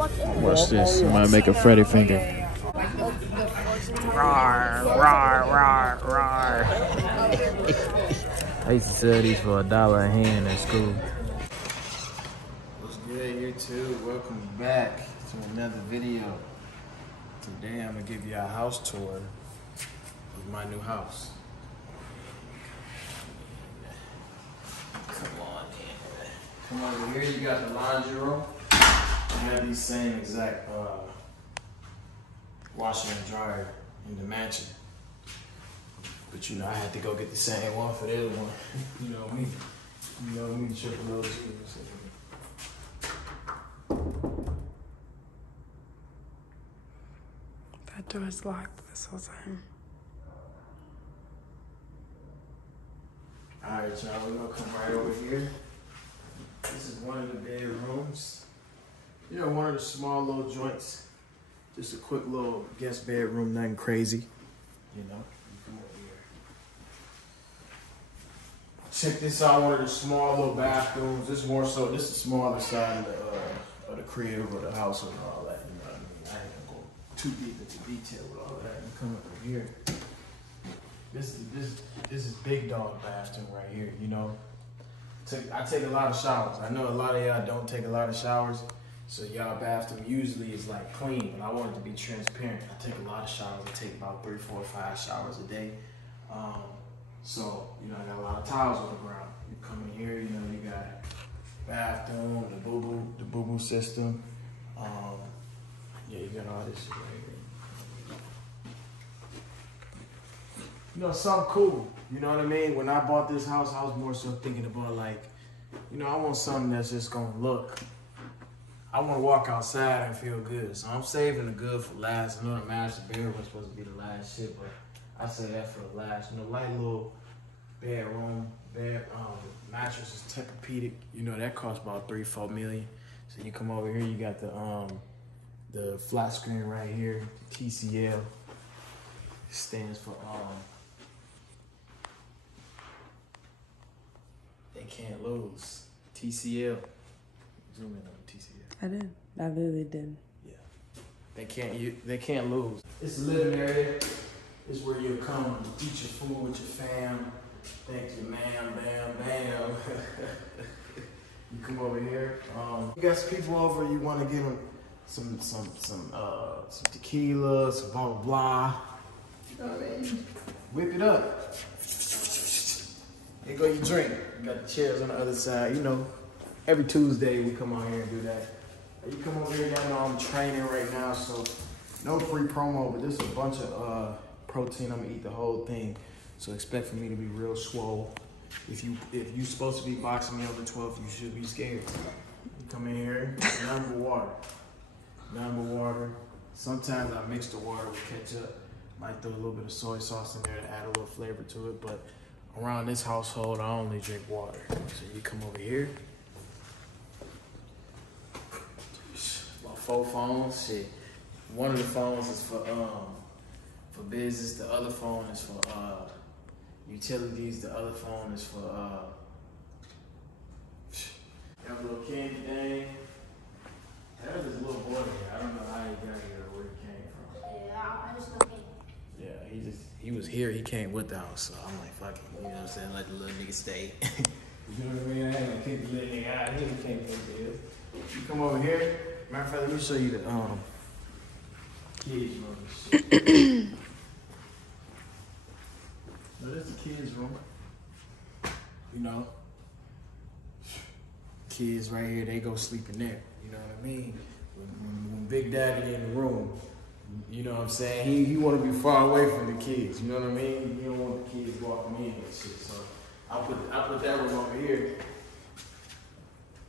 Watch this. I'm gonna make a Freddy finger. Rawr, rawr, rawr, rawr. I used to sell these for $1 a hand at school. What's good, YouTube? Welcome back to another video. Today I'm gonna give you a house tour of my new house. Come on in. Come over here, you got the laundry room. I have these same exact washer and dryer in the mansion. But you know, I had to go get the same one for the other one. You know me, triple O too. That door is locked this whole time. Alright, y'all, we're gonna come right over here. This is one of the bedrooms. You know, one of the small little joints. Just a quick little guest bedroom, nothing crazy. You know, you come over here. Check this out, one of the small little bathrooms. This is more so, this is the smaller side of the crib or the house and all that. You know what I mean? I ain't gonna go too deep into detail with all of that. You come over here. This is big dog bathroom right here, you know. I take a lot of showers. I know a lot of y'all don't take a lot of showers, so y'all bathroom usually is like clean, but I want it to be transparent. I take a lot of showers. I take about 3, 4, 5 showers a day. So, you know, I got a lot of towels on the ground. You come in here, you know, you got bathroom, the boo-boo system. Yeah, you got all this shit right here. You know, something cool. You know what I mean? When I bought this house, I was more so thinking about like, you know, I want something that's just gonna look. I want to walk outside and feel good. So I'm saving the good for last. I know the master bedroom was supposed to be the last shit, but I say that for the last. You know, light little bedroom, mattress is Tempur-Pedic. You know, that costs about $3-4 million. So you come over here, you got the flat screen right here, TCL. It stands for they can't lose. TCL. Zoom in on TCL. I did. I literally did. Yeah. They can't lose. It's a living area. It's where you come and eat your food with your fam. Thank you, ma'am, bam, bam. You come over here. You got some people over, you want to give them some tequila, some blah, blah, blah. You know what I mean? Whip it up. Here go your drink. You got the chairs on the other side. You know, every Tuesday we come out here and do that. You come over here, y'all know I'm training right now, so no free promo, but this is a bunch of protein. I'm gonna eat the whole thing. So expect for me to be real swole. If you supposed to be boxing me over 12, you should be scared. You come in here, nothing but water. Sometimes I mix the water with ketchup. Might throw a little bit of soy sauce in there to add a little flavor to it, but around this household, I only drink water. So you come over here. About 4 phones, shit. One of the phones is for business. The other phone is for utilities. The other phone is for have a little candy thing. That was this little boy here. I don't know how he got here or where he came from. Yeah, I just know him. Yeah, he was here. He came with the house, so I'm like, fuck it. You know what I'm saying? Let the little nigga stay. You know what I mean? I ain't gonna kick the little nigga out. He can't from there. You come over here. Matter of fact, let me show you the kids room. So this is the kids room. You know, kids right here, they go sleep in there. You know what I mean? When Big Daddy in the room, you know what I'm saying? He want to be far away from the kids. You know what I mean? He don't want the kids walking in and shit. So I put that room over here.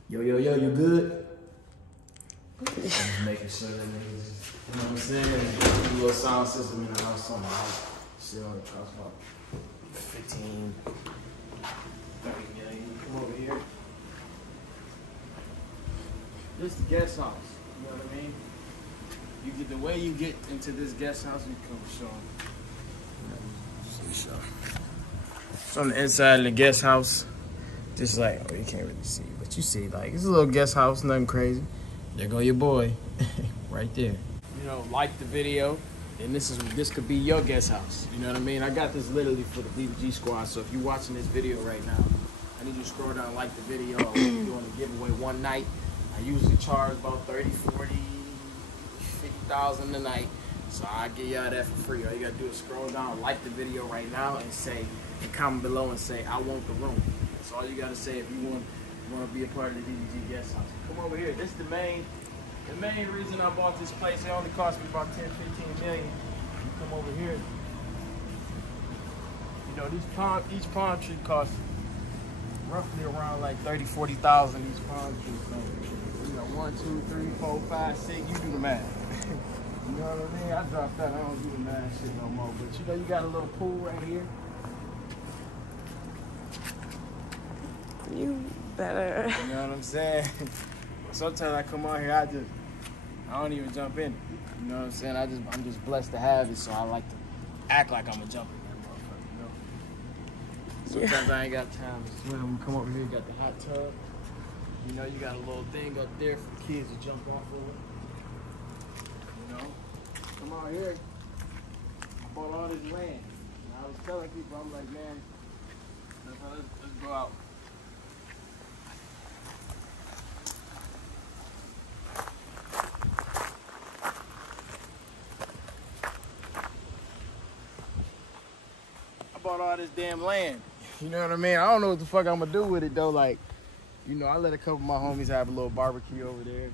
Yo, you good? Just making sure that niggas, you know what I'm saying? A little sound system in the house somehow. Still only costs about 15, 30 million. Come over here. This is the guest house. You know what I mean? You get the way you get into this guest house, you come show them. So on the inside of the guest house, just like, oh, you can't really see, but you see, like, it's a little guest house, nothing crazy. There go your boy, right there. You know, like the video, and this could be your guest house. You know what I mean? I got this literally for the DDG squad. So if you're watching this video right now, I need you to scroll down, like the video. We're doing a giveaway one night. I usually charge about 30, 40, 50,000 a night. So I give y'all that for free. All you gotta do is scroll down, like the video right now, and comment below and say, I want the room. That's all you gotta say if you want to be a part of the DDG guest house. Come over here. This is the main reason I bought this place. It only cost me about 10, 15 million. You come over here. You know, each palm tree costs roughly around like 30, 40,000 each palm tree. So, you know, 1, 2, 3, 4, 5, 6, you do the math. You know what I mean? I dropped that. I don't do the math shit no more. But you know, you got a little pool right here. You better. You know what I'm saying? Sometimes I come out here, I don't even jump in. You know what I'm saying? I'm just blessed to have it, so I like to act like I'm a jumper in that motherfucker, you know? Sometimes I ain't got time to swim. Come over here, you got the hot tub. You know, you got a little thing up there for kids to jump off of. You know? Come out here. I bought all this land. And I was telling people, I'm like, man, let's go out. Bought all this damn land. You know what I mean? I don't know what the fuck I'm gonna do with it though. Like, you know, I let a couple of my homies have a little barbecue over there.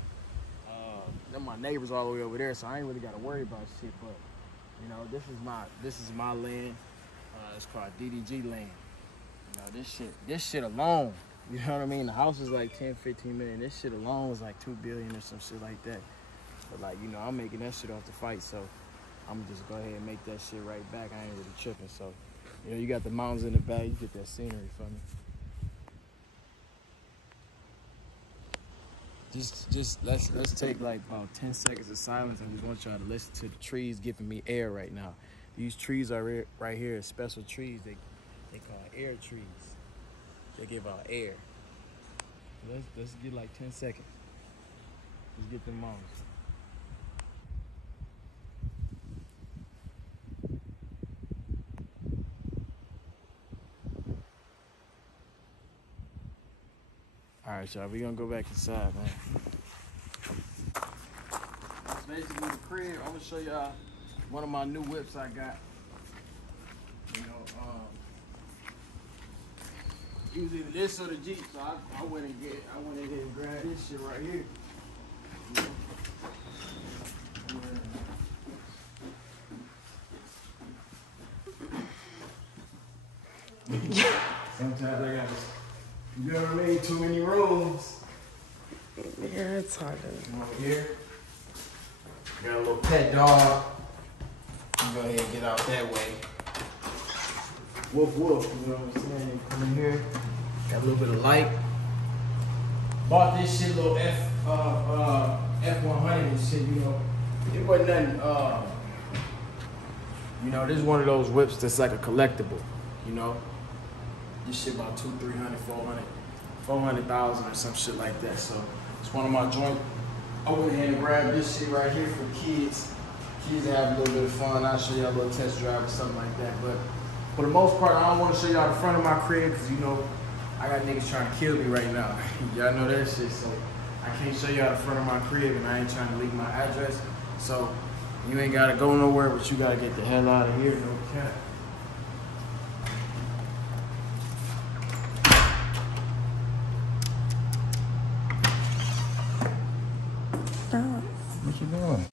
Then my neighbors all the way over there, so I ain't really gotta worry about shit. But you know, this is my land. It's called DDG land. You know, this shit alone. You know what I mean? The house is like 10, 15 million. This shit alone was like 2 billion or some shit like that. But like, you know, I'm making that shit off the fight, so I'm gonna just go ahead and make that shit right back. I ain't really tripping, so. You know, you got the mountains in the back. You get that scenery from me. Just let's take like about 10 seconds of silence, and we want y'all to listen to the trees giving me air right now. These trees are right here, special trees. They call air trees. They give out air. Let's get like 10 seconds. Let's get them mountains. All right, y'all, we gonna go back inside, man. That's basically the crib. I'm gonna show y'all one of my new whips I got. You know, usually this or the Jeep, so I went in here and grabbed this shit right here. You know? Sometimes I got this. You know what I mean? Too many rooms. Yeah, it's hard to. Come over here. Got a little pet dog. You go ahead and get out that way. Woof woof. You know what I'm saying? Come in here. Got a little bit of light. Bought this shit, little F100 and shit. You know, it wasn't nothing. You know, this is one of those whips that's like a collectible. You know. This shit about 200, 300, 400, 400,000 or some shit like that. So it's one of my joint. I went ahead and grabbed this shit right here for kids. Kids have a little bit of fun. I'll show y'all a little test drive or something like that. But for the most part, I don't want to show y'all the front of my crib because, you know, I got niggas trying to kill me right now. Y'all know that shit. So I can't show y'all the front of my crib and I ain't trying to leak my address. So you ain't got to go nowhere, but you got to get the hell out of here. No cap.